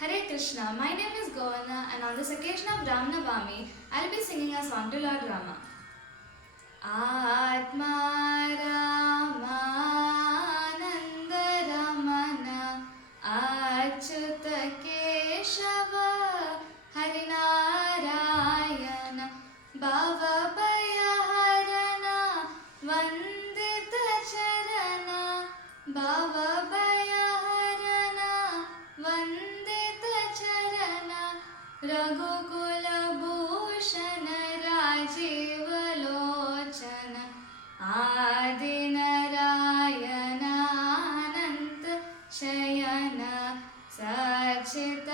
Hare Krishna, my name is Govana and on this occasion of Ram Navami, I will be singing a song to Lord Rama. Atma Ramananda Ramana Achyuta Keshava Harinarayana Bhava Bhayaharana Vandita Charana Bhava Bhayaharana Vandita Charana Raghukula Bhushana Rajiva Lochana Adinarayana Ananta Shayana Sachita